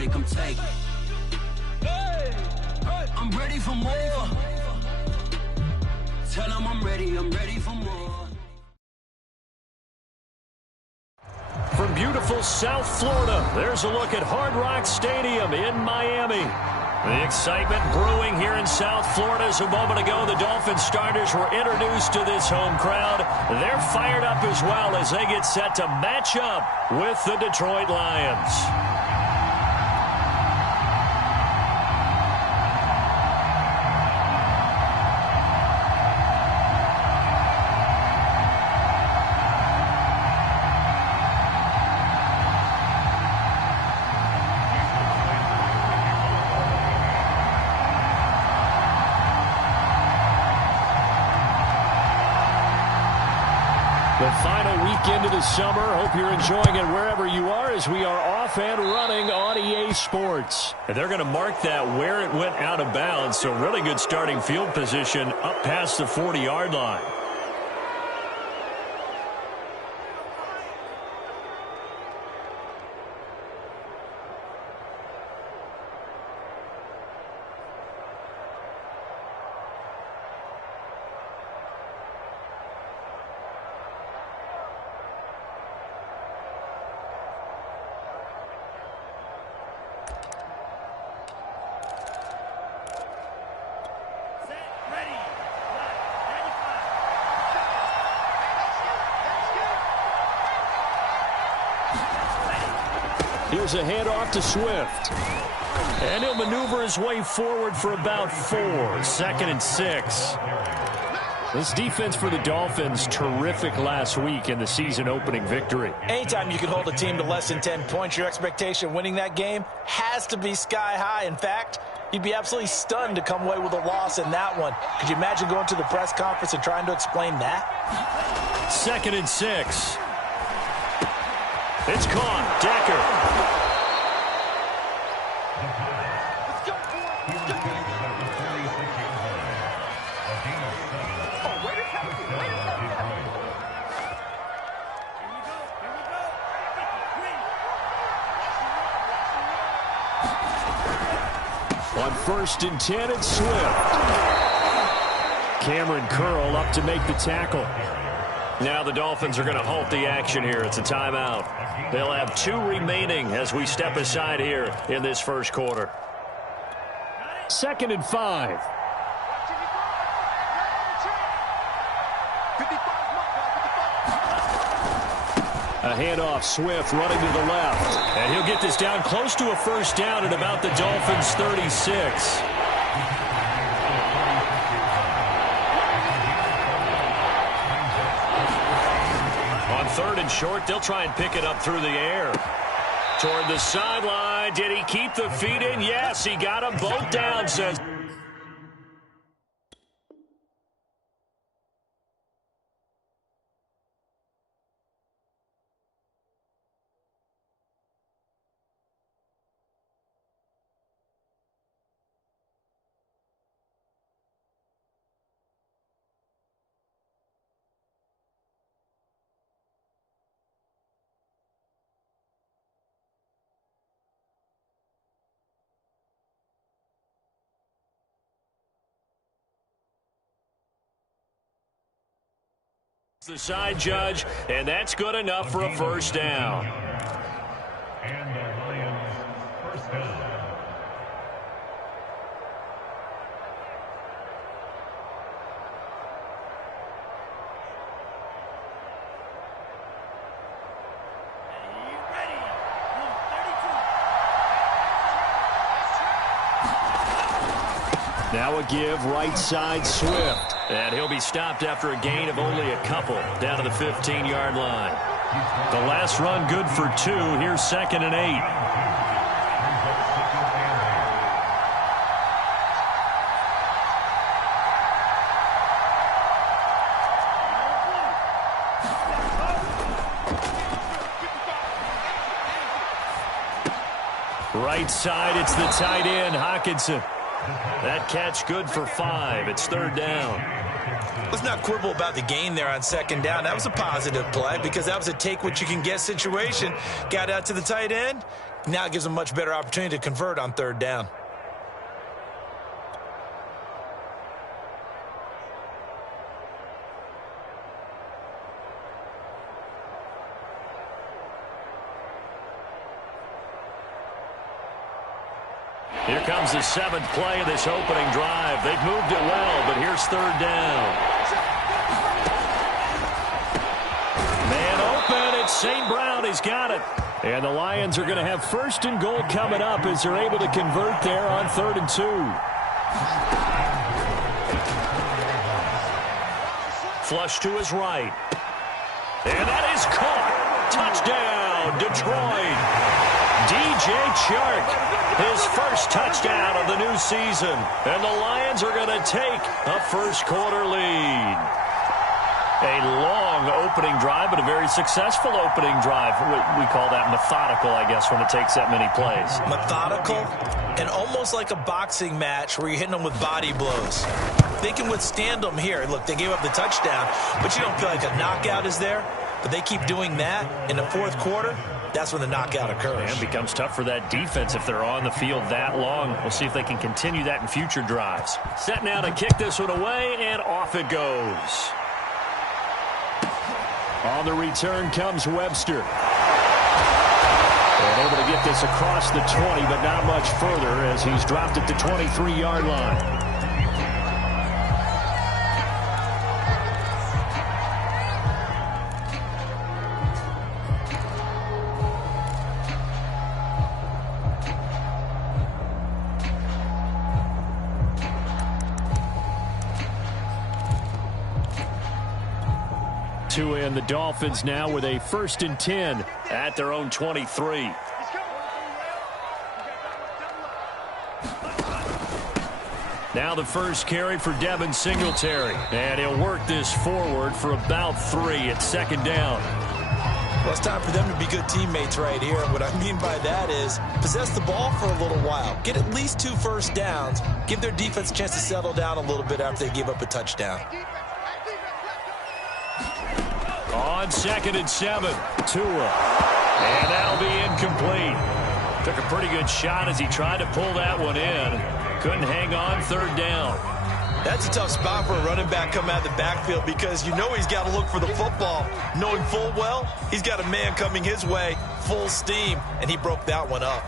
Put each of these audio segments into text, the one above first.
want it, come take it. I'm ready for more. Tell them I'm ready for more. From beautiful South Florida, there's a look at Hard Rock Stadium in Miami. The excitement brewing here in South Florida as a moment ago the Dolphins starters were introduced to this home crowd. They're fired up as well as they get set to match up with the Detroit Lions. The final weekend of the summer. Hope you're enjoying it wherever you are as we are off and running on EA Sports. And they're going to mark that where it went out of bounds. So really good starting field position up past the 40-yard line. Here's a handoff to Swift. And he'll maneuver his way forward for about 4. 2nd and 6. This defense for the Dolphins, terrific last week in the season-opening victory. Anytime you can hold a team to less than 10 points, your expectation winning that game has to be sky high. In fact, you'd be absolutely stunned to come away with a loss in that one. Could you imagine going to the press conference and trying to explain that? 2nd and 6. It's caught. Decker. On 1st and 10, it's Swift. Cameron Curl up to make the tackle. Now the Dolphins are going to halt the action here. It's a timeout. They'll have 2 remaining as we step aside here in this first quarter. 2nd and 5. A handoff, Swift running to the left. And he'll get this down close to a first down at about the Dolphins' 36. On 3rd and short, they'll try and pick it up through the air. Toward the sideline. Did he keep the feet in? Yes, he got them both down, says. The side judge, and that's good enough for a first down. And the Lions first down. Now a give, right side, Swift. And he'll be stopped after a gain of only a couple down to the 15-yard line. The last run good for 2. Here's 2nd and 8. Right side, it's the tight end, Hockenson. That catch good for 5. It's 3rd down. Let's not quibble about the gain there on 2nd down. That was a positive play because that was a take-what-you-can-get situation. Got out to the tight end, Now it gives them a much better opportunity to convert on third down. Here comes the seventh play of this opening drive. They've moved it well, but here's third down. Man open, it's St. Brown. He's got it. And the Lions are going to have first and goal coming up as they're able to convert there on 3rd and 2. Flush to his right. And that is caught. Touchdown, Detroit. DJ Chark, his first touchdown of the new season. And the Lions are going to take a first quarter lead. A long opening drive, but a very successful opening drive. We call that methodical, I guess, when it takes that many plays. Methodical and almost like a boxing match where you're hitting them with body blows. They can withstand them here. Look, they gave up the touchdown, but you don't feel like a knockout is there. But they keep doing that in the fourth quarter. That's when the knockout occurs. And it becomes tough for that defense if they're on the field that long. We'll see if they can continue that in future drives. Set now to kick this one away, and off it goes. On the return comes Webster. And able to get this across the 20, but not much further as he's dropped at the 23-yard line. And the Dolphins now with a 1st and 10 at their own 23. Now the first carry for Devin Singletary. And he'll work this forward for about 3 at 2nd down. Well, it's time for them to be good teammates right here. And what I mean by that is possess the ball for a little while. Get at least 2 first downs. Give their defense a chance to settle down a little bit after they give up a touchdown. On 2nd and 7, Tua. And that'll be incomplete. Took a pretty good shot as he tried to pull that one in. Couldn't hang on 3rd down. That's a tough spot for a running back coming out of the backfield because you know he's got to look for the football. Knowing full well, he's got a man coming his way, full steam, and he broke that one up.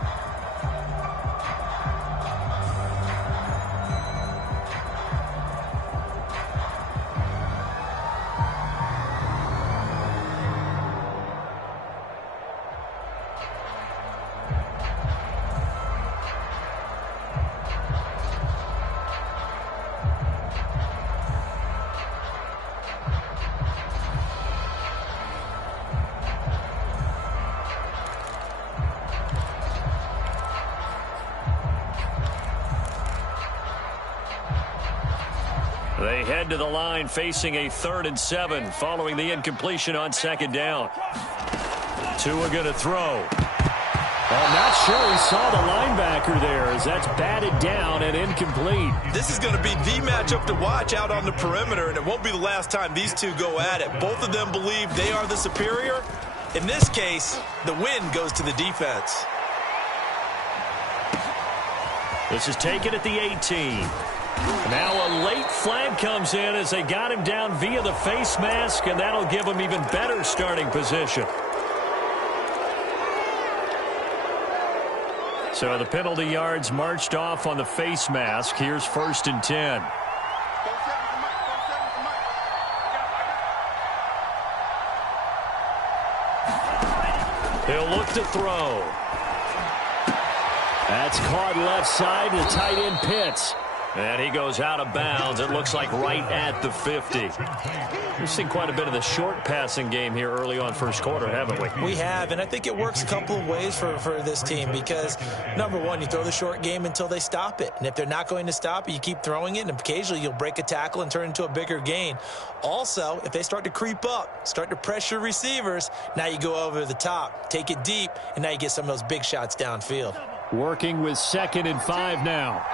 They head to the line facing a 3rd and 7 following the incompletion on 2nd down. Tua going to throw. I'm not sure he saw the linebacker there as that's batted down and incomplete. This is going to be the matchup to watch out on the perimeter, and it won't be the last time these two go at it. Both of them believe they are the superior. In this case, the win goes to the defense. This is taken at the 18. Now a late flag comes in as they got him down via the face mask, and that'll give him even better starting position. So the penalty yards marched off on the face mask. Here's 1st and 10. He'll look to throw. That's caught left side. The tight end Pitts. And he goes out of bounds. It looks like right at the 50. We've seen quite a bit of the short passing game here early on first quarter, haven't we? We have, and I think it works a couple of ways for this team because, number one, you throw the short game until they stop it. And if they're not going to stop it, you keep throwing it, and occasionally you'll break a tackle and turn into a bigger gain. Also, if they start to creep up, start to pressure receivers, now you go over the top, take it deep, and now you get some of those big shots downfield. Working with 2nd and 5 now.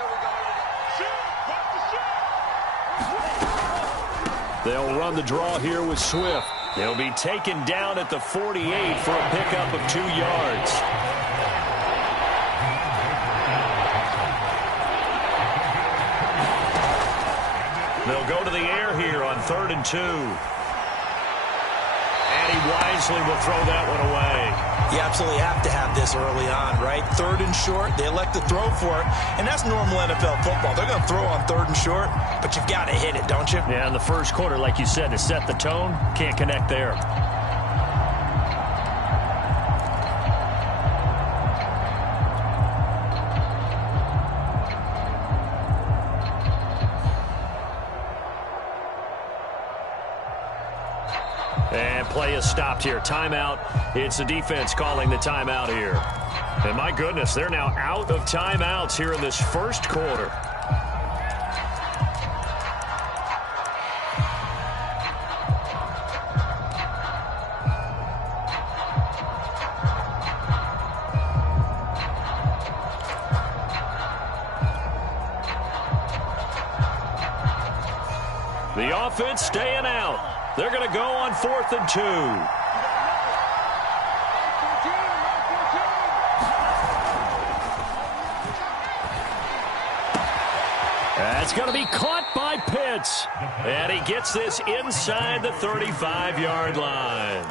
They'll run the draw here with Swift. He'll be taken down at the 48 for a pickup of 2 yards. 3rd and 2. And he wisely will throw that one away. You absolutely have to have this early on, right? 3rd and short, they elect to throw for it, and that's normal NFL football. They're going to throw on 3rd and short, but you've got to hit it, don't you? Yeah, in the first quarter, like you said, to set the tone, can't connect there. And play is stopped here. Timeout. It's the defense calling the timeout here. And my goodness, they're now out of timeouts here in this first quarter. The offense staying out. They're going to go on 4th and 2. That's going to be caught by Pitts. And he gets this inside the 35-yard line.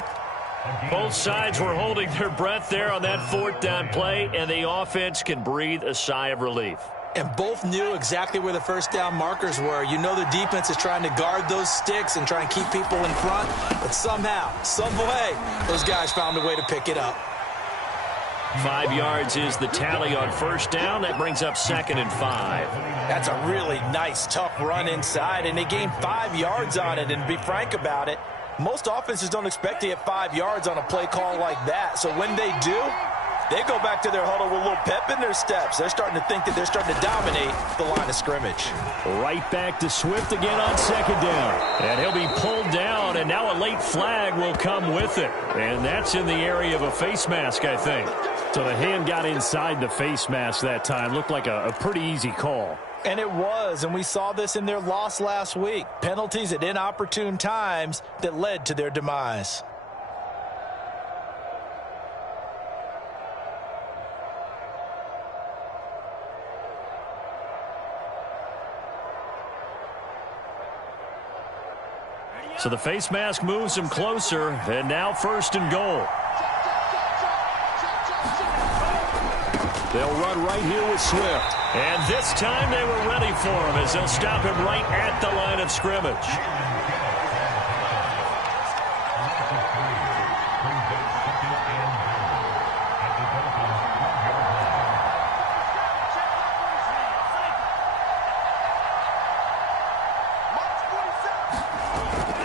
Both sides were holding their breath there on that 4th down play, and the offense can breathe a sigh of relief. And both knew exactly where the first down markers were. You know the defense is trying to guard those sticks and try and keep people in front. But somehow, some way, those guys found a way to pick it up. 5 yards is the tally on first down. That brings up 2nd and 5. That's a really nice, tough run inside, and they gained 5 yards on it. And to be frank about it, most offenses don't expect to get 5 yards on a play call like that. So when they do, they go back to their huddle with a little pep in their steps. They're starting to think that they're starting to dominate the line of scrimmage. Right back to Swift again on 2nd down. And he'll be pulled down, and now a late flag will come with it. And that's in the area of a face mask, I think. So the hand got inside the face mask that time. Looked like a pretty easy call. And it was, and we saw this in their loss last week. Penalties at inopportune times that led to their demise. So the face mask moves him closer, and now 1st and goal. They'll run right here with Swift. And this time they were ready for him as they'll stop him right at the line of scrimmage.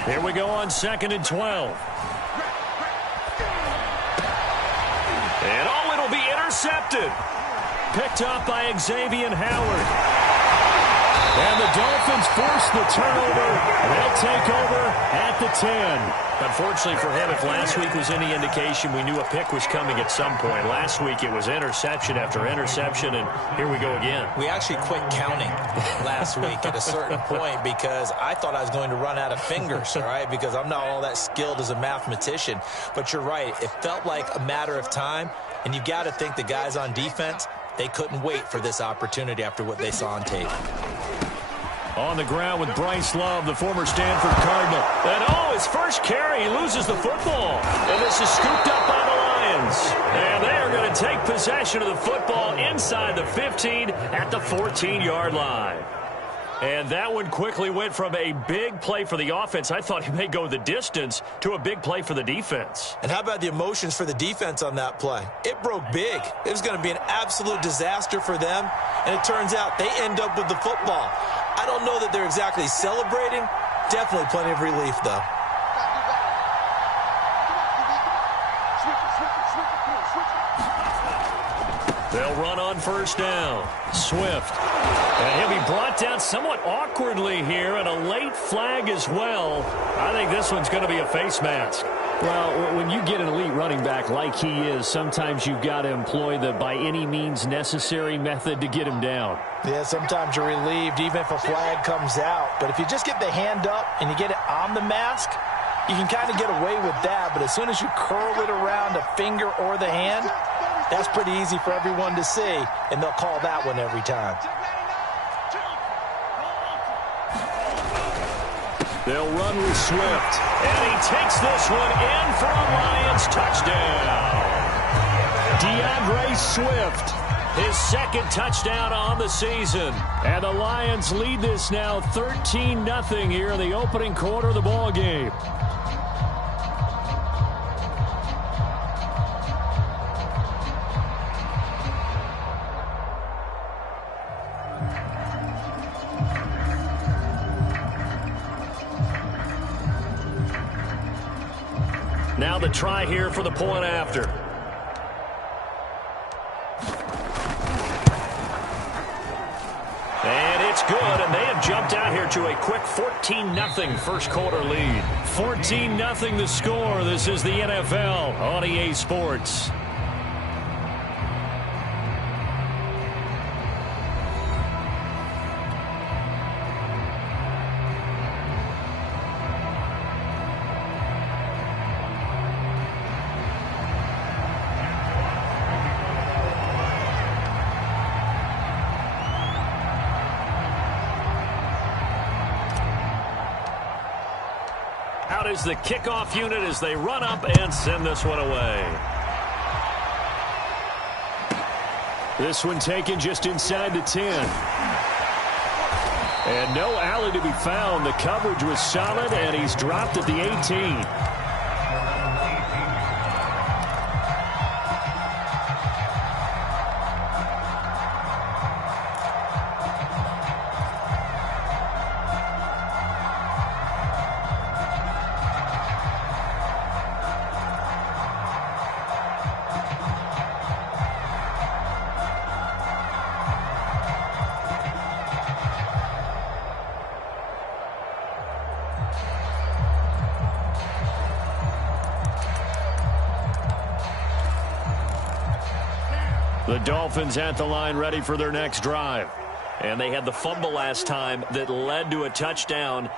Here we go on 2nd and 12. And oh, it'll be intercepted. Picked up by Xavier Howard. And the Dolphins force the turnover. They'll take over at the 10. Unfortunately for him, if last week was any indication, we knew a pick was coming at some point. Last week it was interception after interception, and here we go again. We actually quit counting last week at a certain point because I thought I was going to run out of fingers, all right, because I'm not all that skilled as a mathematician. But you're right. It felt like a matter of time, and you got to think the guys on defense, they couldn't wait for this opportunity after what they saw on tape. On the ground with Bryce Love, the former Stanford Cardinal. And oh, his first carry, he loses the football. And this is scooped up by the Lions. And they are going to take possession of the football inside the 15 at the 14-yard line. And that one quickly went from a big play for the offense, I thought he may go the distance, to a big play for the defense. And how about the emotions for the defense on that play? It broke big. It was going to be an absolute disaster for them. And it turns out they end up with the football. I don't know that they're exactly celebrating. Definitely plenty of relief, though. They'll run on first down. Swift. And he'll be brought down somewhat awkwardly here, and a late flag as well. I think this one's going to be a face mask. Well, when you get an elite running back like he is, sometimes you've got to employ the by any means necessary method to get him down. Yeah, sometimes you're relieved even if a flag comes out. But if you just get the hand up and you get it on the mask, you can kind of get away with that. But as soon as you curl it around a finger or the hand, that's pretty easy for everyone to see, and they'll call that one every time. They'll run with Swift. And he takes this one in for a Lions touchdown. DeAndre Swift, his second touchdown on the season. And the Lions lead this now 13-0 here in the opening quarter of the ball game. Now the try here for the point after. And it's good, and they have jumped out here to a quick 14-0 first quarter lead. 14-0 the score. This is the NFL on EA Sports. Out is the kickoff unit as they run up and send this one away. This one taken just inside the 10. And no alley to be found. The coverage was solid, and he's dropped at the 18. The Dolphins at the line ready for their next drive. And they had the fumble last time that led to a touchdown.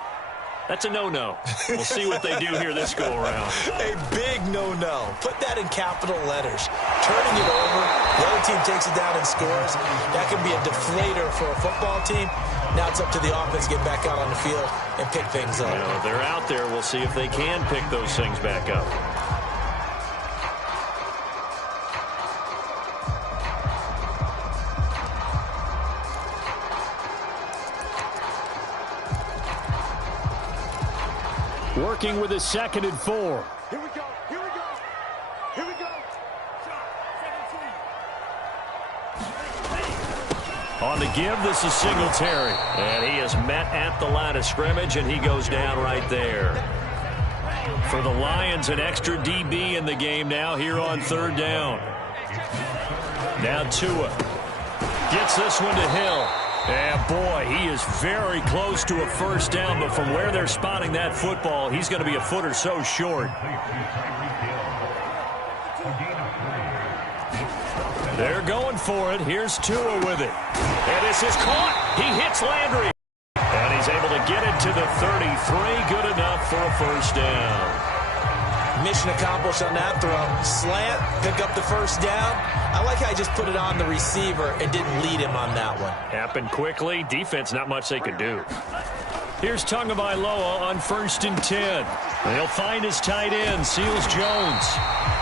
That's a no-no. We'll see what they do here this go-around. A big no-no. Put that in capital letters. Turning it over, the other team takes it down and scores. That can be a deflator for a football team. Now it's up to the offense to get back out on the field and pick things up. If they're out there, we'll see if they can pick those things back up. Working with a 2nd and 4. Here we go. Here we go. Here we go. On the give, this is Singletary. And he is met at the line of scrimmage, and he goes down right there. For the Lions, an extra DB in the game now here on 3rd down. Now Tua gets this one to Hill. And, boy, he is very close to a first down, but from where they're spotting that football, he's going to be a foot or so short. They're going for it. Here's Tua with it. And this is caught. He hits Landry. And he's able to get it to the 33. Good enough for a first down. Mission accomplished on that throw. Slant, pick up the first down. I like how he just put it on the receiver and didn't lead him on that one. Happened quickly. Defense, not much they could do. Here's Tagovailoa on 1st and 10. They'll find his tight end, Seals Jones.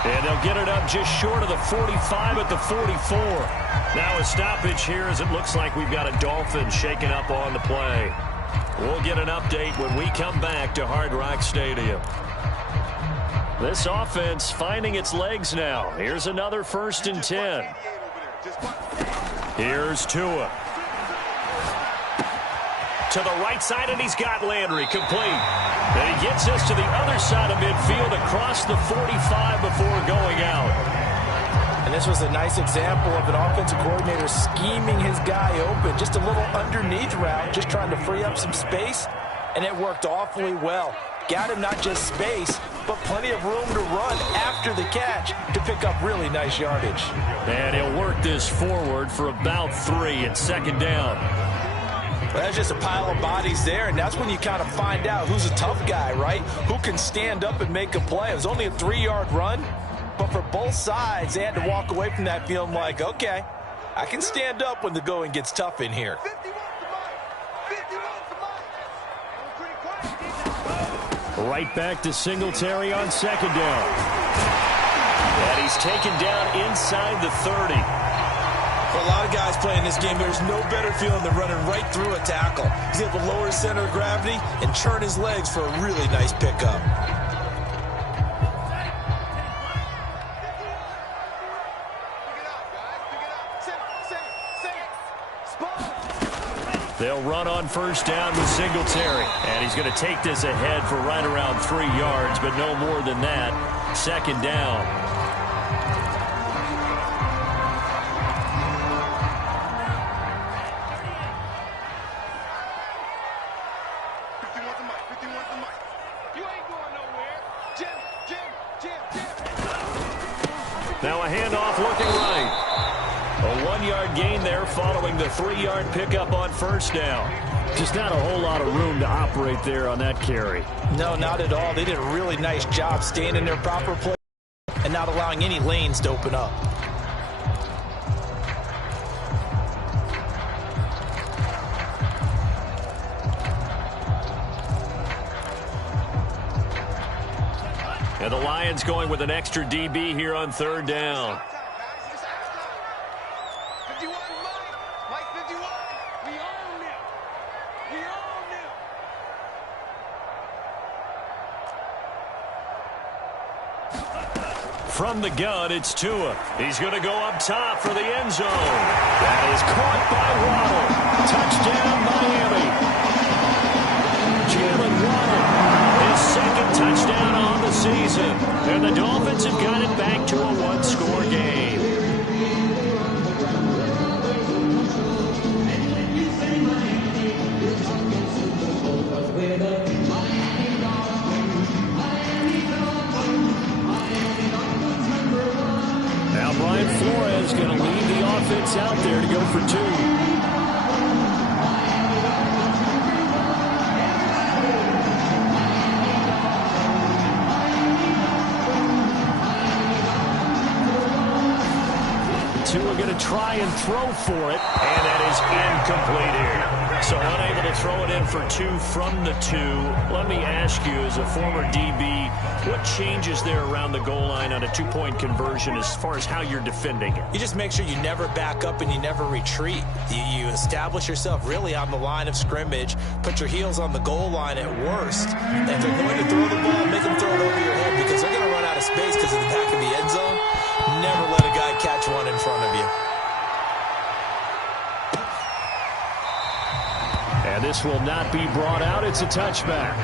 And they'll get it up just short of the 45 at the 44. Now a stoppage here as it looks like we've got a Dolphin shaking up on the play. We'll get an update when we come back to Hard Rock Stadium. This offense finding its legs now. Here's another 1st and 10. Here's Tua. To the right side, and he's got Landry complete. And he gets this to the other side of midfield across the 45 before going out. And this was a nice example of an offensive coordinator scheming his guy open. Just a little underneath route, just trying to free up some space. And it worked awfully well. Got him not just space, but plenty of room to run after the catch to pick up really nice yardage. And he'll work this forward for about 3 at 2nd down. Well, that's just a pile of bodies there, and that's when you kind of find out who's a tough guy, right? Who can stand up and make a play. It was only a 3-yard run, but for both sides, they had to walk away from that feeling like, okay, I can stand up when the going gets tough in here. Right back to Singletary on second down. And he's taken down inside the 30. For a lot of guys playing this game, there's no better feeling than running right through a tackle. He's able to lower his center of gravity and churn his legs for a really nice pickup. They'll run on first down with Singletary. And he's going to take this ahead for right around 3 yards, but no more than that. Second down. Now a handoff looking right. A 1-yard gain there following the 3-yard pickup on first down. Just not a whole lot of room to operate there on that carry. No, not at all. They did a really nice job staying in their proper place and not allowing any lanes to open up. And the Lions going with an extra DB here on third down. From the gun, it's Tua. He's going to go up top for the end zone. That is caught by Waddle. Touchdown, Miami. Jalen Waddle, his second touchdown on the season. And the Dolphins have got it back to a one-score game. Brian Flores going to lead the offense out there to go for 2. Tua going to try and throw for it. And that is incomplete here. So unable to throw it in for 2 from the 2. Let me ask you, as a former DB, what changes there around the goal line on a 2-point conversion as far as how you're defending it? You just make sure you never back up and you never retreat. You establish yourself really on the line of scrimmage, put your heels on the goal line at worst. And if they're going to throw the ball, make them throw it over your head because they're going to run out of space because of the back of the end zone. Never let a guy catch one in front of you. And this will not be brought out. It's a touchback.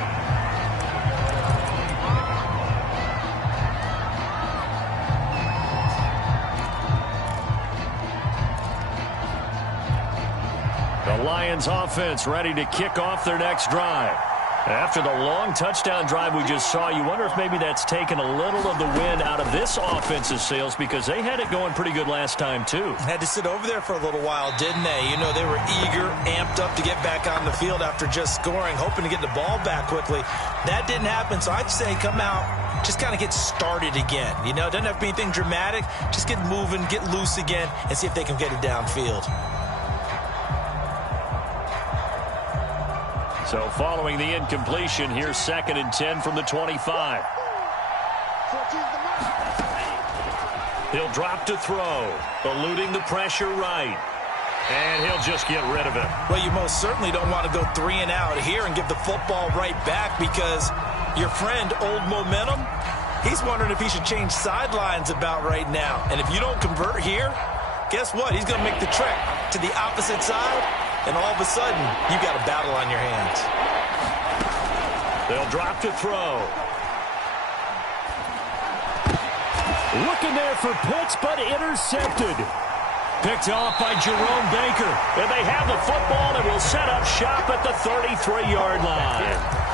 The Lions offense ready to kick off their next drive. After the long touchdown drive we just saw, you wonder if maybe that's taken a little of the wind out of this offense's sails because they had it going pretty good last time, too. Had to sit over there for a little while, didn't they? You know, they were eager, amped up to get back on the field after just scoring, hoping to get the ball back quickly. That didn't happen, so I'd say come out, just kind of get started again. You know, it doesn't have to be anything dramatic. Just get moving, get loose again, and see if they can get it downfield. So following the incompletion, here's 2nd and 10 from the 25. He'll drop to throw, eluding the pressure right. And he'll just get rid of it. Well, you most certainly don't want to go 3 and out here and give the football right back because your friend, Old Momentum, he's wondering if he should change sidelines about right now. And if you don't convert here, guess what? He's going to make the trek to the opposite side. And all of a sudden, you've got a battle on your hands. They'll drop to throw. Looking there for Pitts, but intercepted. Picked off by Jerome Baker. And they have the football and will set up shop at the 33-yard line.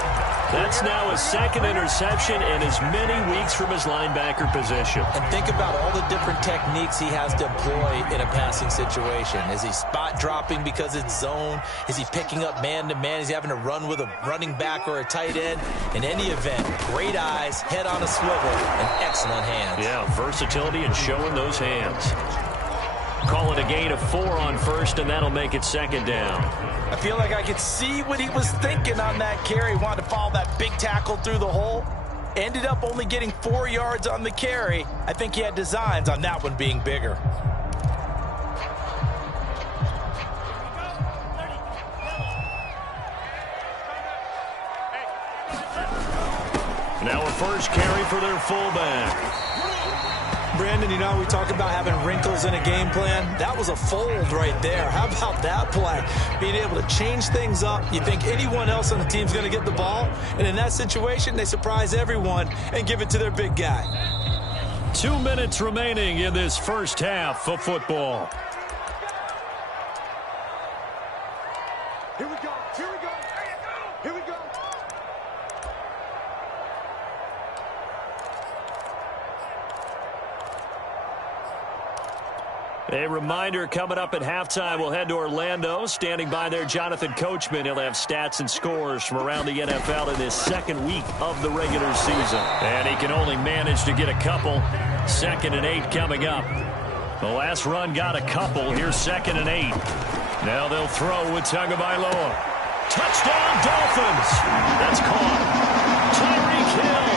That's now his 2nd interception in as many weeks from his linebacker position. And think about all the different techniques he has to employ in a passing situation. Is he spot dropping because it's zone? Is he picking up man-to-man? Is he having to run with a running back or a tight end? In any event, great eyes, head on a swivel, and excellent hands. Yeah, versatility and showing those hands. Call it a gain of 4 on first, and that'll make it second down. I feel like I could see what he was thinking on that carry. Wanted to follow that big tackle through the hole. Ended up only getting 4 yards on the carry. I think he had designs on that one being bigger. Now a first carry for their fullback. Brandon, you know, we talk about having wrinkles in a game plan. That was a fold right there. How about that play? Being able to change things up. You think anyone else on the team's going to get the ball, and in that situation, they surprise everyone and give it to their big guy. 2 minutes remaining in this first half of football. Here we go. Here we go. Here we go. A reminder, coming up at halftime, we'll head to Orlando. Standing by there, Jonathan Coachman. He'll have stats and scores from around the NFL in this second week of the regular season. And he can only manage to get a couple. 2nd and 8 coming up. The last run got a couple. Here's 2nd and 8. Now they'll throw with Tagovailoa. Touchdown, Dolphins! That's caught. Tyreek Hill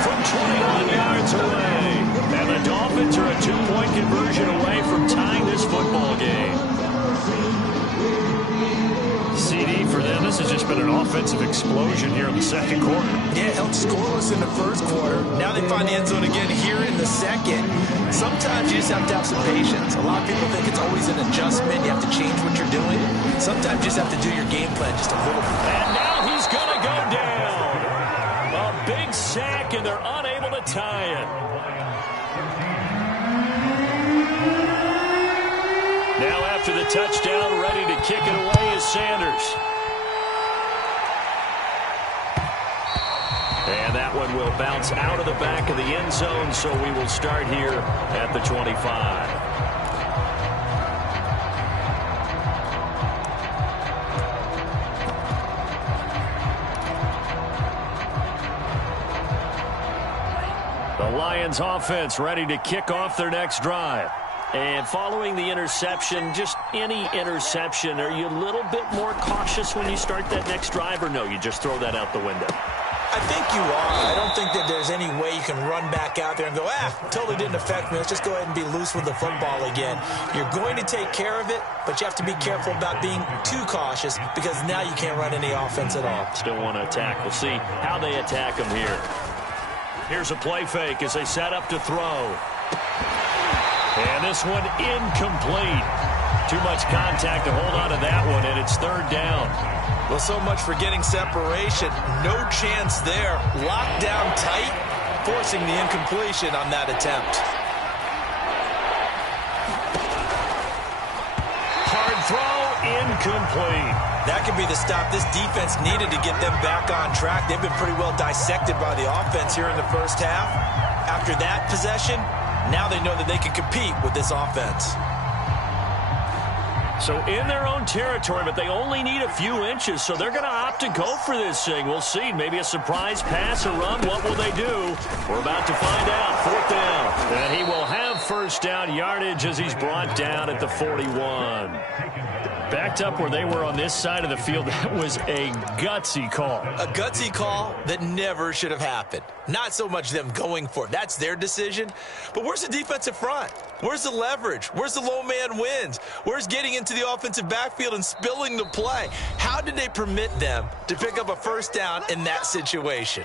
from 21 yards away. And the Dolphins are a 2-point conversion away from tying this football game. CD for them, this has just been an offensive explosion here in the second quarter. Yeah, held scoreless in the first quarter. Now they find the end zone again here in the second. Sometimes you just have to have some patience. A lot of people think it's always an adjustment. You have to change what you're doing. Sometimes you just have to do your game plan just a little bit. And now he's going to go down. A big sack, and they're unable to tie it. Now after the touchdown, ready to kick it away is Sanders. And that one will bounce out of the back of the end zone, so we will start here at the 25. The Lions offense ready to kick off their next drive. And following the interception, just any interception, are you a little bit more cautious when you start that next drive, or no, you just throw that out the window? I think you are. I don't think that there's any way you can run back out there and go, totally didn't affect me. Let's just go ahead and be loose with the football again. You're going to take care of it, but you have to be careful about being too cautious because now you can't run any offense at all. Still want to attack. We'll see how they attack them here. Here's a play fake as they set up to throw. And this one incomplete. Too much contact to hold on to that one, and it's 3rd down. Well, so much for getting separation. No chance there. Locked down tight, forcing the incompletion on that attempt. Hard throw, incomplete. That could be the stop this defense needed to get them back on track. They've been pretty well dissected by the offense here in the first half. After that possession, now they know that they can compete with this offense. So in their own territory, but they only need a few inches, so they're going to opt to go for this thing. We'll see. Maybe a surprise pass or run. What will they do? We're about to find out. 4th down. And he will have 1st down yardage as he's brought down at the 41. Backed up where they were on this side of the field. That was a gutsy call. A gutsy call that never should have happened. Not so much them going for it. That's their decision. But where's the defensive front? Where's the leverage? Where's the low man wins? Where's getting into the offensive backfield and spilling the play? How did they permit them to pick up a 1st down in that situation?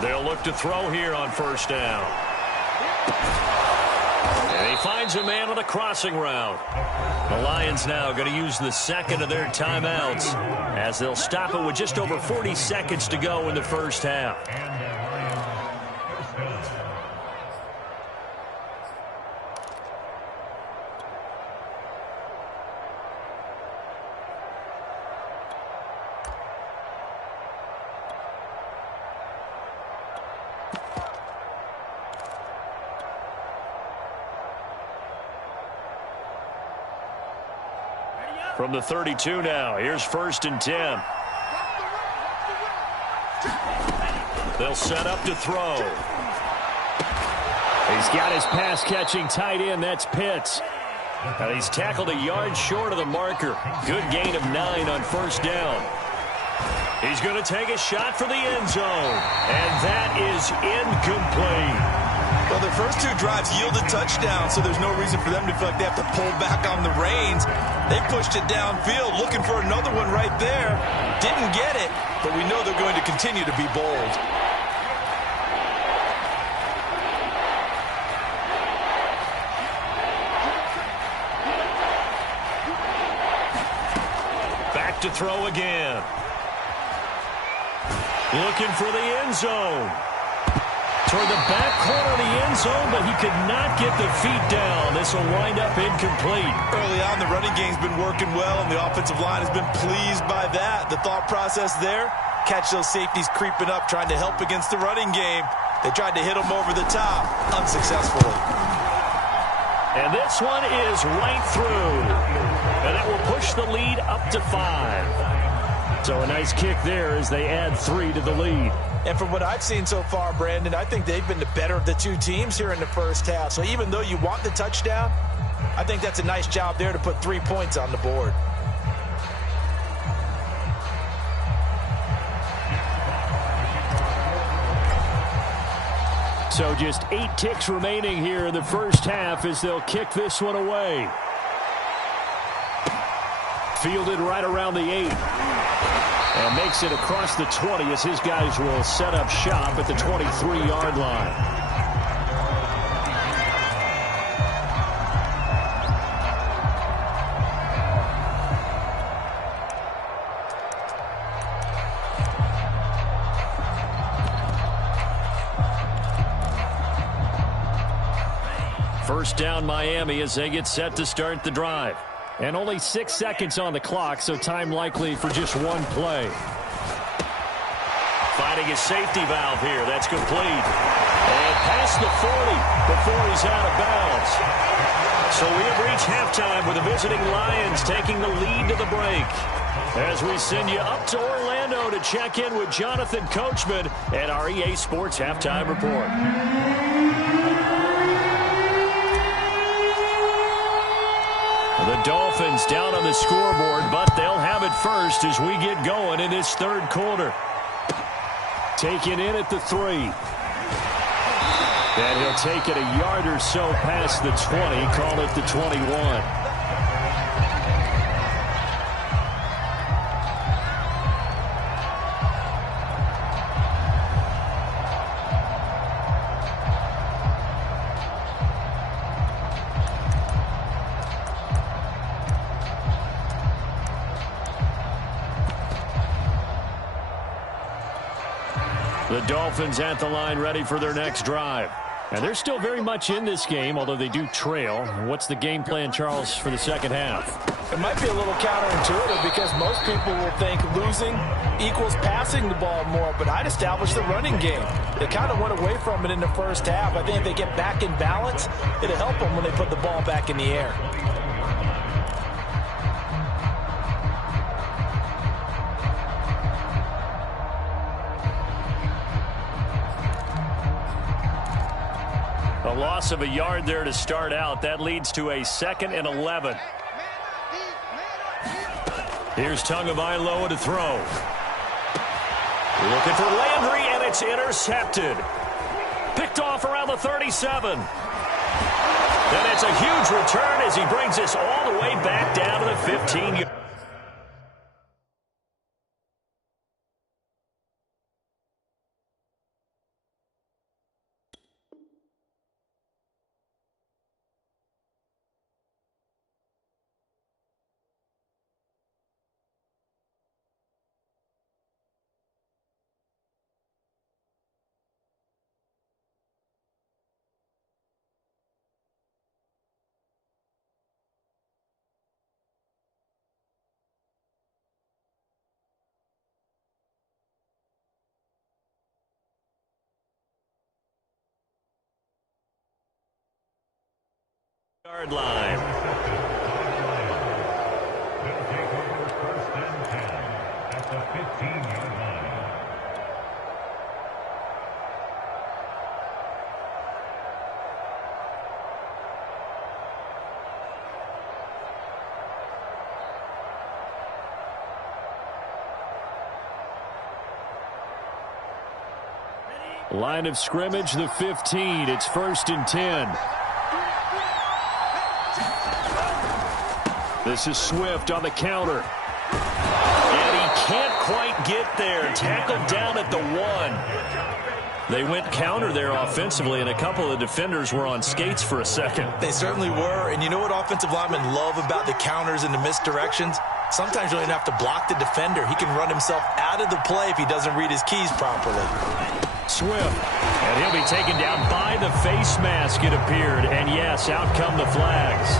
They'll look to throw here on 1st down. And he finds a man on a crossing route. The Lions now going to use the 2nd of their timeouts as they'll stop it with just over 40 seconds to go in the first half. From the 32 now, here's 1st and 10. They'll set up to throw. He's got his pass-catching tight end. That's Pitts. And he's tackled a yard short of the marker. Good gain of 9 on 1st down. He's going to take a shot for the end zone. And that is incomplete. Well, their first 2 drives yielded touchdowns, so there's no reason for them to feel like they have to pull back on the reins. They pushed it downfield, looking for another one right there. Didn't get it, but we know they're going to continue to be bold. Back to throw again. Looking for the end zone. Toward the back corner of the end zone, but he could not get the feet down. This will wind up incomplete. Early on, the running game's been working well, and the offensive line has been pleased by that. The thought process there, catch those safeties creeping up, trying to help against the running game. They tried to hit them over the top, unsuccessfully. And this one is right through. And that will push the lead up to 5. So a nice kick there as they add 3 to the lead. And from what I've seen so far, Brandon, I think they've been the better of the 2 teams here in the first half. So even though you want the touchdown, I think that's a nice job there to put 3 points on the board. So just 8 ticks remaining here in the first half as they'll kick this one away. Fielded right around the 8. And makes it across the 20 as his guys will set up shop at the 23-yard line. First down Miami as they get set to start the drive. And only 6 seconds on the clock, so time likely for just one play. Finding his safety valve here. That's complete. And past the 40 before he's out of bounds. So we have reached halftime with the visiting Lions taking the lead to the break. As we send you up to Orlando to check in with Jonathan Coachman and our EA Sports Halftime Report. The Dolphins down on the scoreboard, but they'll have it first as we get going in this third quarter. Taken in at the 3. And he'll take it a yard or so past the 20, call it the 21. The Dolphins at the line ready for their next drive. And they're still very much in this game, although they do trail. What's the game plan, Charles, for the second half? It might be a little counterintuitive because most people will think losing equals passing the ball more, but I'd establish the running game. They kind of went away from it in the first half. I think if they get back in balance, it'll help them when they put the ball back in the air. A loss of a yard there to start out. That leads to a 2nd and 11. Here's Tagovailoa to throw. Looking for Landry, and it's intercepted. Picked off around the 37. And it's a huge return as he brings this all the way back down to the 15. Yard line. Line of scrimmage, the 15. It's 1st and 10. This is Swift on the counter. And he can't quite get there. Tackled down at the 1. They went counter there offensively, and a couple of defenders were on skates for a second. They certainly were, and you know what offensive linemen love about the counters and the misdirections? Sometimes you don't even have to block the defender. He can run himself out of the play if he doesn't read his keys properly. Swift, and he'll be taken down by the face mask, it appeared. And yes, out come the flags.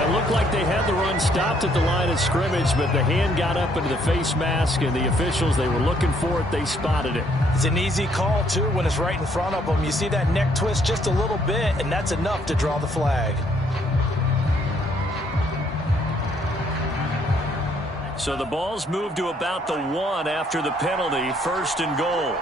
It looked like they had the run stopped at the line of scrimmage, but the hand got up into the face mask, and the officials, they were looking for it. They spotted it. It's an easy call, too, when it's right in front of them. You see that neck twist just a little bit, and that's enough to draw the flag. So the ball's moved to about the 1 after the penalty. 1st and goal.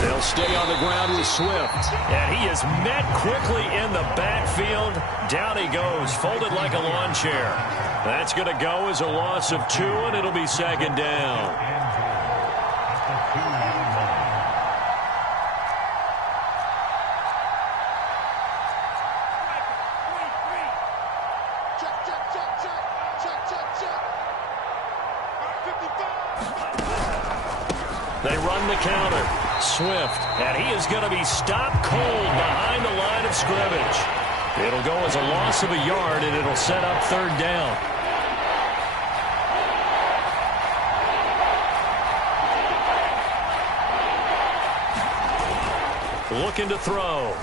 They'll stay on the ground with Swift. And he is met quickly in the backfield. Down he goes, folded like a lawn chair. That's going to go as a loss of 2, and it'll be 2nd down. They run the counter. Swift, and he is going to be stopped cold behind the line of scrimmage. It'll go as a loss of a yard, and it'll set up 3rd down. Looking to throw.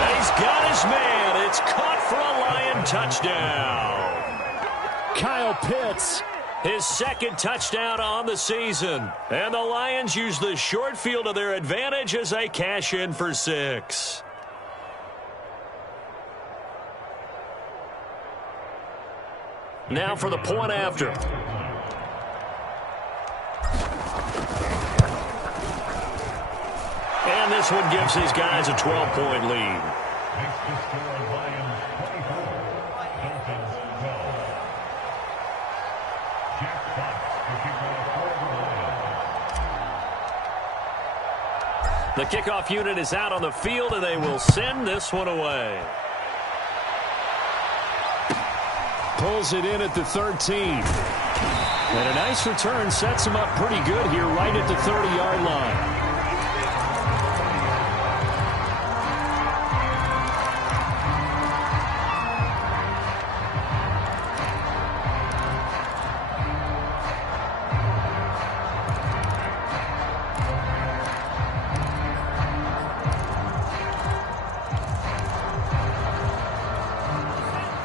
And he's got his man. It's caught for a Lion touchdown. Kyle Pitts. His 2nd touchdown on the season. And the Lions use the short field to their advantage as they cash in for 6. Now for the point after. And this one gives his guys a 12-point lead. Makes the score Lions 24, Dolphins 12. Jack Fox to kick off for the Lions. The kickoff unit is out on the field, and they will send this one away. Pulls it in at the 13. And a nice return sets him up pretty good here right at the 30-yard line.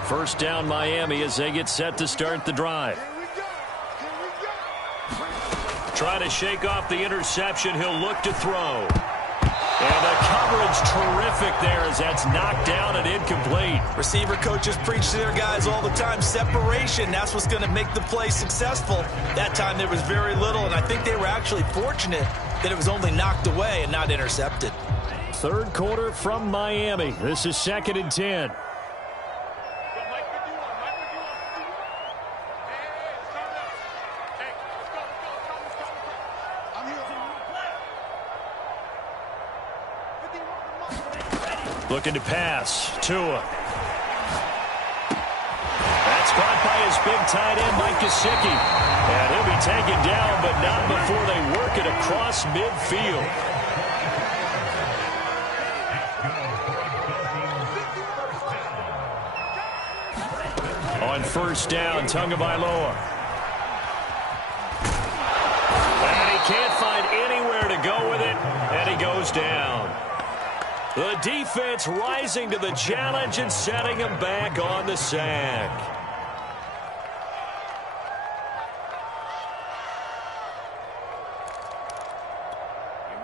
First down Miami as they get set to start the drive. Trying to shake off the interception. He'll look to throw. And the coverage terrific there as that's knocked down and incomplete. Receiver coaches preach to their guys all the time. Separation, that's what's going to make the play successful. That time there was very little, and I think they were actually fortunate that it was only knocked away and not intercepted. 3rd quarter from Miami. This is 2nd and 10. Looking to pass. Tua. That's caught by his big tight end, Mike Gesicki. And he'll be taken down, but not before they work it across midfield. On 1st down, Tagovailoa. And he can't find anywhere to go with it, and he goes down. The defense rising to the challenge and setting him back on the sack.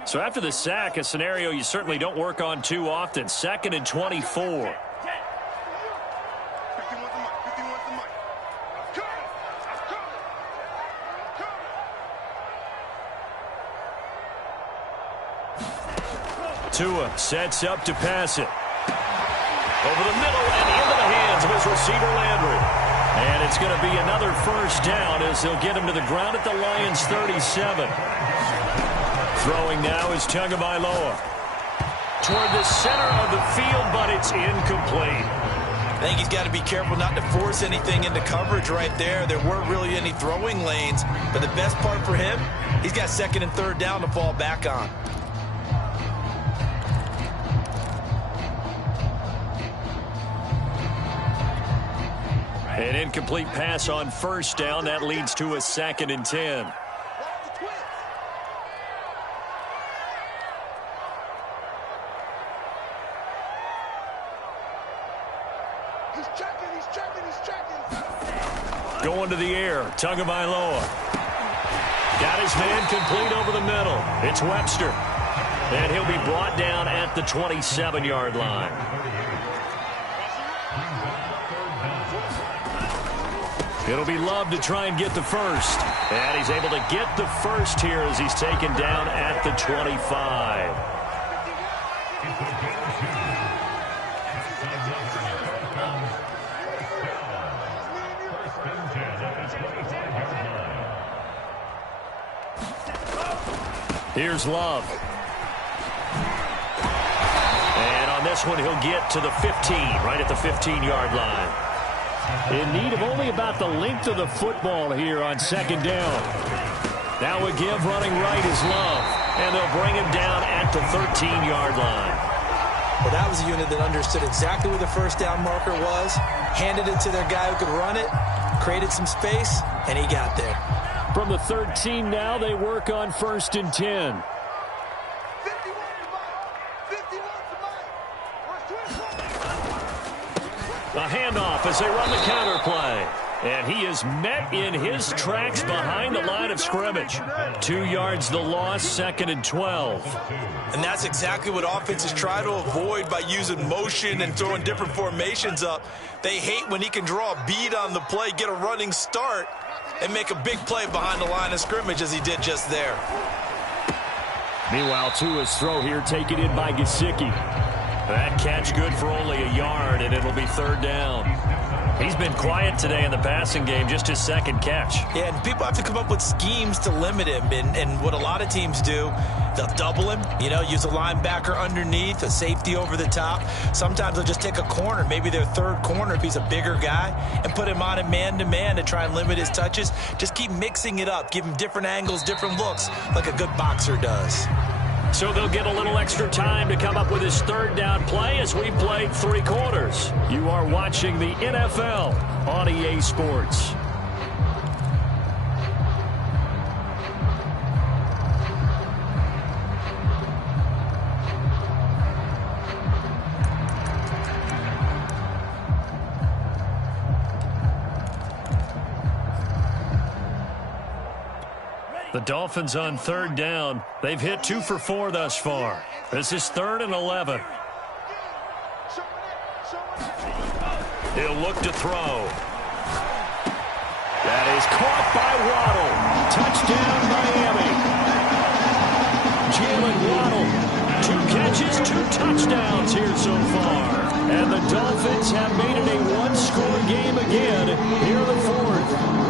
So after the sack, a scenario you certainly don't work on too often. 2nd and 24. Tua sets up to pass it. Over the middle and into the hands of his receiver, Landry. And it's going to be another first down as they'll get him to the ground at the Lions' 37. Throwing now is Tagovailoa. Toward the center of the field, but it's incomplete. I think he's got to be careful not to force anything into coverage right there. There weren't really any throwing lanes, but the best part for him, he's got second and third down to fall back on. An incomplete pass on first down. That leads to a 2nd and 10. He's checking. Going to the air, Tagovailoa. Got his man complete over the middle. It's Webster. And he'll be brought down at the 27-yard line. It'll be Love to try and get the first. And he's able to get the first here as he's taken down at the 25. Here's Love. And on this one, he'll get to the 15, right at the 15-yard line. In need of only about the length of the football here on second down. Now a give running right is Love. And they'll bring him down at the 13-yard line. Well, that was a unit that understood exactly where the first down marker was, handed it to their guy who could run it, created some space, and he got there. From the 13 now, they work on 1st and 10. A handoff as they run the counter play. And he is met in his tracks behind the line of scrimmage. 2 yards the loss, 2nd and 12. And that's exactly what offenses try to avoid by using motion and throwing different formations up. They hate when he can draw a bead on the play, get a running start, and make a big play behind the line of scrimmage as he did just there. Meanwhile, Tua's throw here taken in by Gesicki. That catch good for only a yard, and it'll be 3rd down. He's been quiet today in the passing game, just his 2nd catch. Yeah, and people have to come up with schemes to limit him. And what a lot of teams do, they'll double him, use a linebacker underneath, a safety over the top. Sometimes they'll just take a corner, maybe their 3rd corner if he's a bigger guy, and put him on a man-to-man to try and limit his touches. Just keep mixing it up, give him different angles, different looks, like a good boxer does. So they'll get a little extra time to come up with his 3rd down play as we played 3 quarters. You are watching the NFL on EA Sports. The Dolphins on 3rd down. They've hit 2 for 4 thus far. This is 3rd and 11. He'll look to throw. That is caught by Waddle. Touchdown, Miami. Jalen Waddle, 2 catches, 2 touchdowns here so far. And the Dolphins have made it a 1-score game again here in the 4th.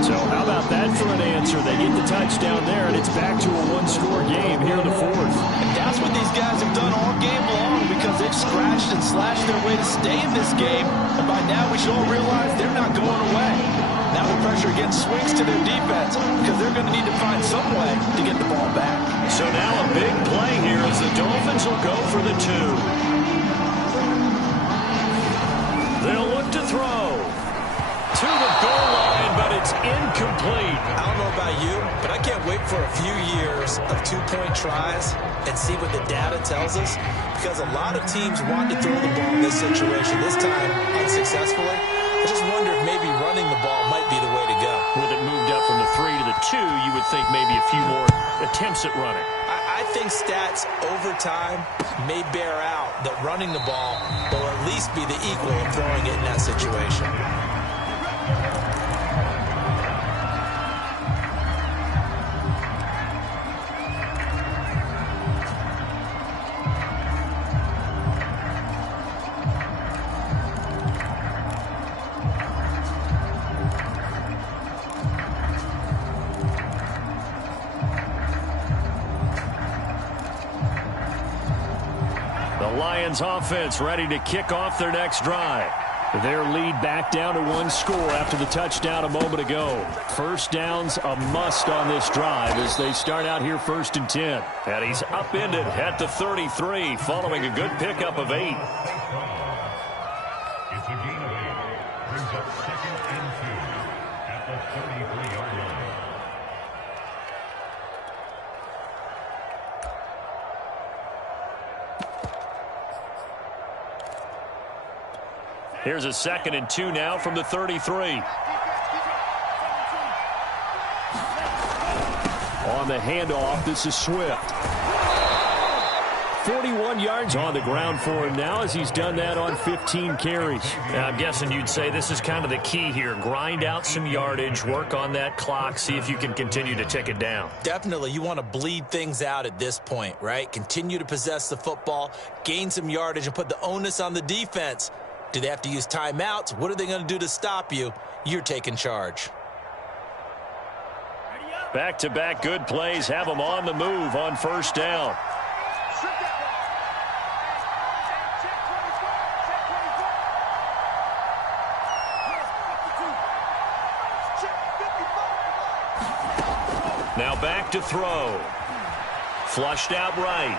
So how about that for an answer? They get the touchdown there, and it's back to a 1-score game here in the 4th. And that's what these guys have done all game long because they've scratched and slashed their way to stay in this game. And by now we should all realize they're not going away. Now the pressure again swings to their defense because they're going to need to find some way to get the ball back. So now a big play here as the Dolphins will go for the 2. They'll look to throw. To the goal line, but it's incomplete. I don't know about you, but I can't wait for a few years of 2-point tries and see what the data tells us, because a lot of teams want to throw the ball in this situation, this time unsuccessfully. I just wonder if maybe running the ball might be the way to go. With it moved up from the 3 to the 2, you would think maybe a few more attempts at running. I think stats over time may bear out that running the ball will at least be the equal of throwing it in that situation. Lions offense ready to kick off their next drive. Their lead back down to 1 score after the touchdown a moment ago. First down's a must on this drive as they start out here 1st and 10. And he's upended at the 33 following a good pickup of 8. It's a gain of 8. Brings up 2nd and 2 at the 33-yard line. Here's a 2nd and 2 now from the 33. On the handoff, this is Swift. 41 yards on the ground for him now as he's done that on 15 carries. Now, I'm guessing you'd say this is kind of the key here. Grind out some yardage, work on that clock, see if you can continue to tick it down. Definitely, you want to bleed things out at this point, right? Continue to possess the football, gain some yardage, and put the onus on the defense. Do they have to use timeouts? What are they going to do to stop you? You're taking charge. Back-to-back good plays have them on the move on 1st down. Now back to throw. Flushed out right.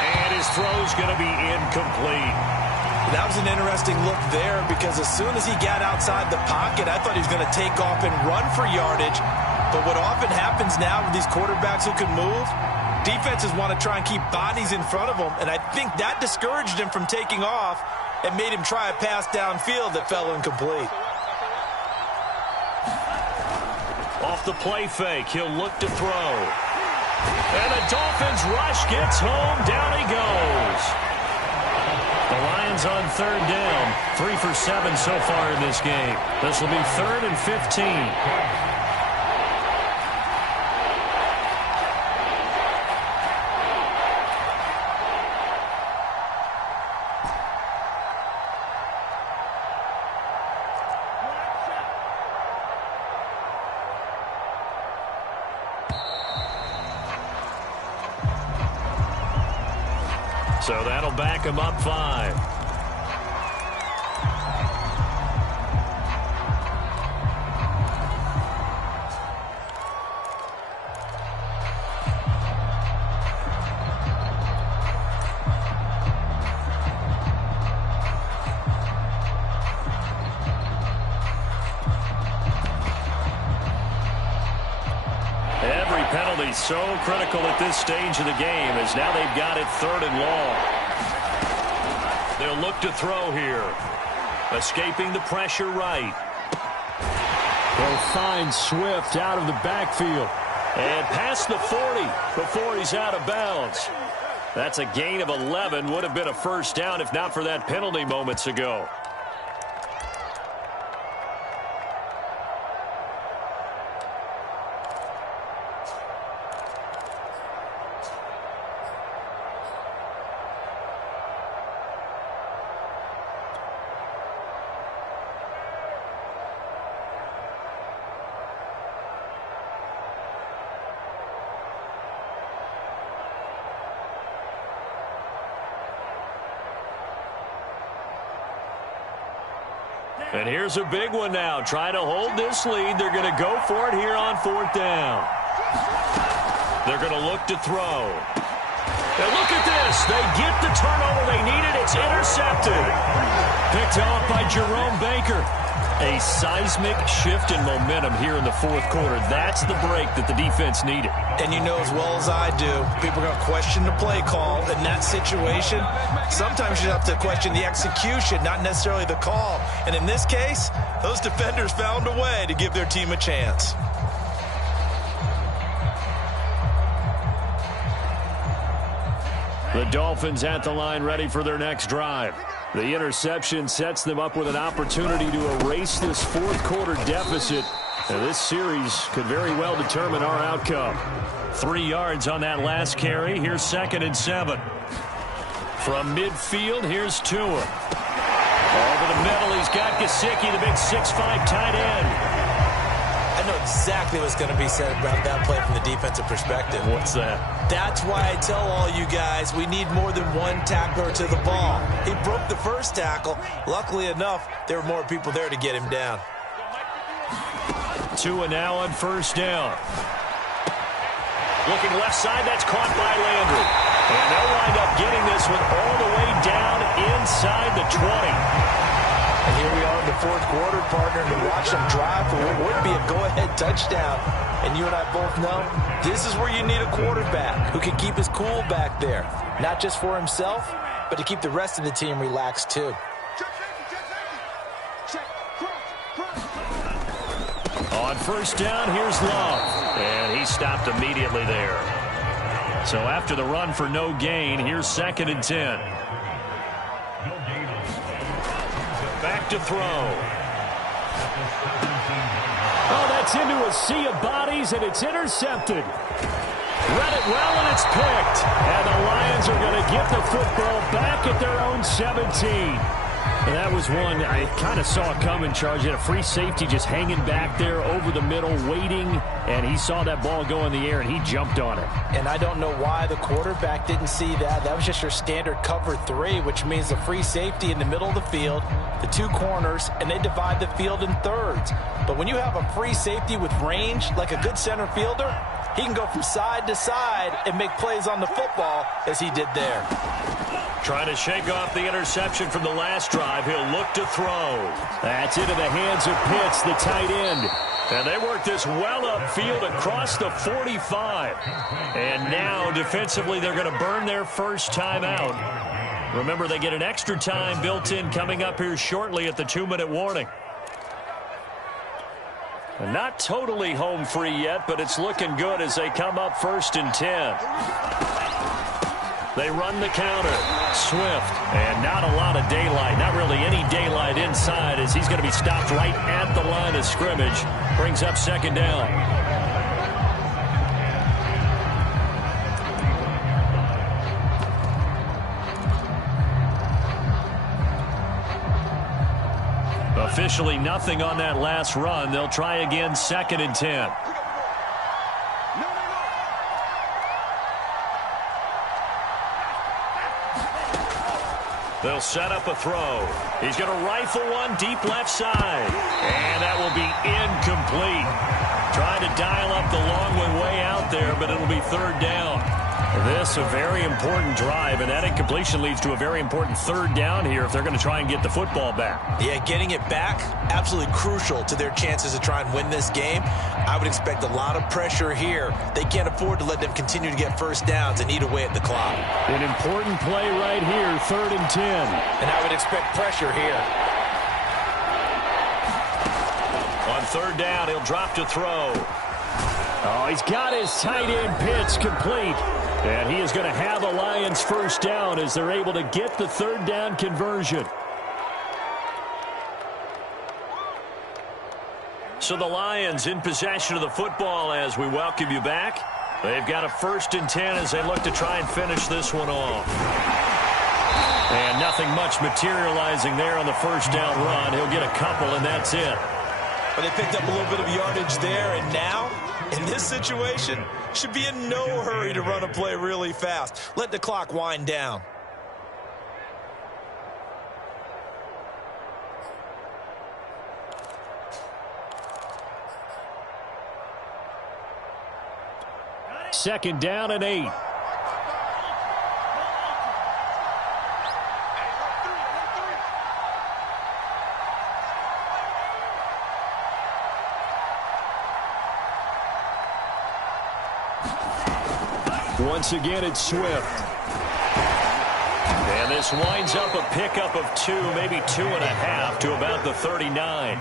And his throw's going to be incomplete. That was an interesting look there because as soon as he got outside the pocket, I thought he was going to take off and run for yardage. But what often happens now with these quarterbacks who can move, defenses want to try and keep bodies in front of them, and I think that discouraged him from taking off and made him try a pass downfield that fell incomplete. Off the play fake, he'll look to throw. And the Dolphins rush gets home, down he goes. The Lions on 3rd down, 3 for 7 so far in this game. This will be 3rd and 15. So that'll back him up 5. Every penalty so critical at this stage of the game as now they've got it 3rd and long. They'll look to throw here. Escaping the pressure right. They'll find Swift out of the backfield. And past the 40 before he's out of bounds. That's a gain of 11. Would have been a 1st down if not for that penalty moments ago. And here's a big one now. Trying to hold this lead. They're going to go for it here on 4th down. They're going to look to throw. And look at this. They get the turnover they needed. It's intercepted. Picked off by Jerome Baker. A seismic shift in momentum here in the 4th quarter. That's the break that the defense needed. And you know as well as I do, people are going to question the play call in that situation. Sometimes you have to question the execution, not necessarily the call. And in this case, those defenders found a way to give their team a chance. The Dolphins at the line ready for their next drive. The interception sets them up with an opportunity to erase this 4th quarter deficit. And this series could very well determine our outcome. 3 yards on that last carry. Here's 2nd and 7. From midfield, here's Tua. Over the middle, he's got Gesicki, the big 6'5" tight end. I know exactly what's going to be said about that play from the defensive perspective. What's that? That's why I tell all you guys we need more than one tackler to the ball. He broke the first tackle. Luckily enough, there were more people there to get him down. Tua now on first down. Looking left side, that's caught by Landry. And they'll wind up getting this one all the way down inside the 20. And here we are in the fourth quarter, partner, and to watch them drive for what would be a go-ahead touchdown. And you and I both know this is where you need a quarterback who can keep his cool back there. Not just for himself, but to keep the rest of the team relaxed too. On first down, here's Love. And he stopped immediately there. So after the run for no gain, here's 2nd and 10. Back to throw. Oh, that's into a sea of bodies, and it's intercepted. Read it well, and it's picked. And the Lions are going to get the football back at their own 17. And that was one I kind of saw coming, Charge. He had a free safety just hanging back there over the middle, waiting, and he saw that ball go in the air, and he jumped on it. And I don't know why the quarterback didn't see that. That was just your standard cover 3, which means the free safety in the middle of the field, the 2 corners, and they divide the field in thirds. But when you have a free safety with range, like a good center fielder, he can go from side to side and make plays on the football as he did there. Trying to shake off the interception from the last drive. He'll look to throw. That's into the hands of Pitts, the tight end. And they work this well upfield across the 45. And now, defensively, they're going to burn their first time out. Remember, they get an extra time built in coming up here shortly at the 2-minute warning. And not totally home free yet, but it's looking good as they come up 1st and 10. They run the counter. Swift. And not a lot of daylight. Not really any daylight inside as he's going to be stopped right at the line of scrimmage. Brings up 2nd down. Officially nothing on that last run. They'll try again 2nd and 10. They'll set up a throw. He's going to rifle one deep left side. And that will be incomplete. Trying to dial up the long one way out there, but it'll be 3rd down. This a very important drive, and that incompletion leads to a very important 3rd down here if they're going to try and get the football back. Yeah, getting it back, absolutely crucial to their chances to try and win this game. I would expect a lot of pressure here. They can't afford to let them continue to get first downs and eat away at the clock. An important play right here, 3rd and 10. And I would expect pressure here. On 3rd down, he'll drop to throw. Oh, he's got his tight end Pitts complete. And he is going to have the Lions first down as they're able to get the 3rd down conversion. So the Lions in possession of the football as we welcome you back. They've got a 1st and 10 as they look to try and finish this one off. And nothing much materializing there on the 1st down run. He'll get a couple, and that's it. But they picked up a little bit of yardage there, and now, in this situation, should be in no hurry to run a play really fast. Let the clock wind down. Second down and 8. Once again, it's Swift. And this winds up a pickup of 2, maybe 2.5 to about the 39.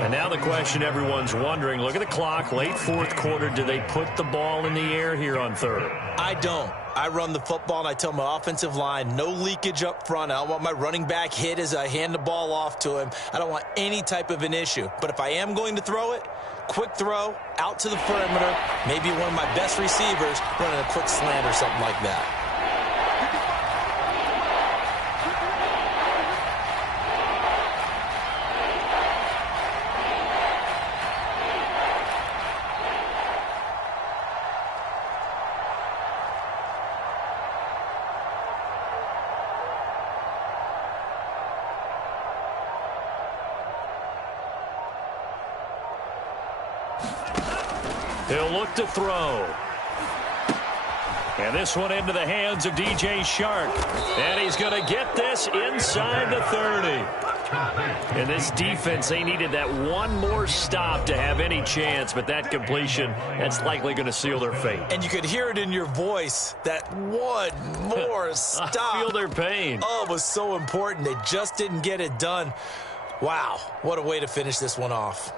And now the question everyone's wondering, look at the clock, late 4th quarter, do they put the ball in the air here on 3rd? I don't. I run the football, and I tell my offensive line, no leakage up front. I don't want my running back hit as I hand the ball off to him. I don't want any type of an issue. But if I am going to throw it, quick throw, out to the perimeter, maybe one of my best receivers running a quick slant or something like that. He'll look to throw. And this one into the hands of DJ Shark. And he's going to get this inside the 30. And this defense, they needed that one more stop to have any chance, but that completion, that's likely going to seal their fate. And you could hear it in your voice, that one more stop. I feel their pain. Oh, it was so important. They just didn't get it done. Wow, what a way to finish this one off.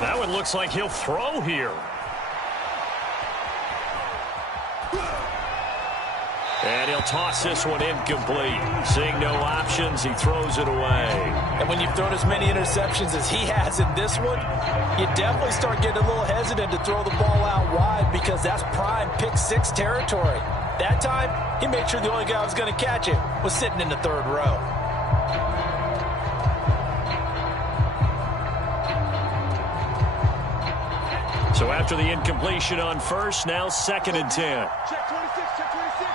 That one looks like he'll throw here. And he'll toss this one incomplete. Seeing no options, he throws it away. And when you've thrown as many interceptions as he has in this one, you definitely start getting a little hesitant to throw the ball out wide because that's prime pick six territory. That time, he made sure the only guy who was going to catch it was sitting in the third row. So after the incompletion on first, now 2nd and 10. Check 26, check 26.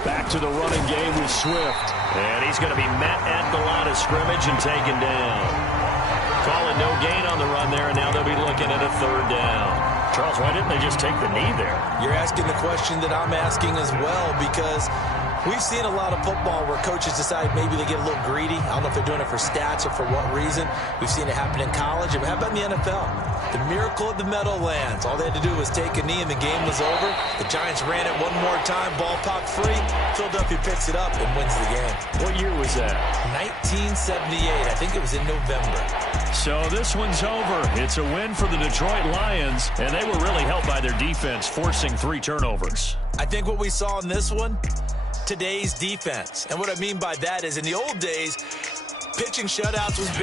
Back to the running game with Swift. And he's going to be met at the line of scrimmage and taken down. Calling no gain on the run there, and now they'll be looking at a 3rd down. Charles, why didn't they just take the knee there? You're asking the question that I'm asking as well, because we've seen a lot of football where coaches decide maybe they get a little greedy. I don't know if they're doing it for stats or for what reason. We've seen it happen in college. How about in the NFL? The miracle of the Meadowlands. All they had to do was take a knee and the game was over. The Giants ran it one more time. Ball popped free. Philadelphia picks it up and wins the game. What year was that? 1978. I think it was in November. So this one's over. It's a win for the Detroit Lions, and they were really helped by their defense, forcing 3 turnovers. I think what we saw in this one, today's defense. And what I mean by that is in the old days, pitching shutouts was big.